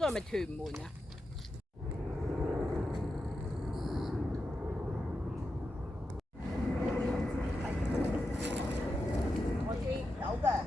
度係咪屯門啊？我知有嘅。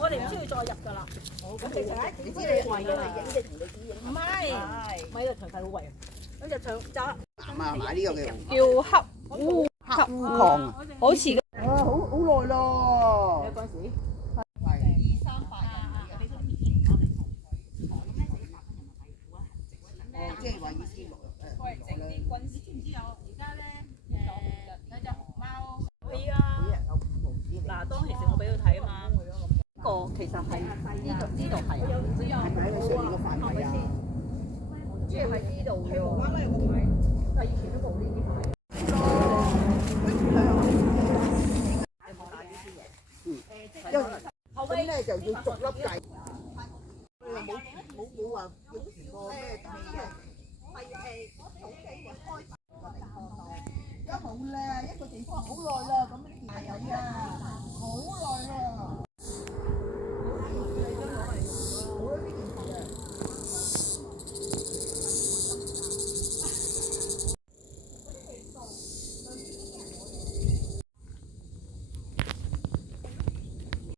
我哋唔需要再入㗎啦。咁你知你貴㗎啦。唔係，咪就長勢好貴啊。咁就長就買呢個叫黑烏黑烏礦，好似嘅。好耐咯。嗰陣時即係話意思落整啲軍師，知唔知有？而家咧有隻熊貓，係啊。每日有5毫紙。嗱，當其時我俾佢睇啊嘛。呢個其實係呢度係啊。係咪喺個上面個範圍啊？即係喺呢度喎。係無啦啦有個牌，但係以前都冇呢啲牌。咁咧就要逐粒計。冇話要全個咩氣嘅。而家冇啦，一個地方好耐啦，咁樣係有啊。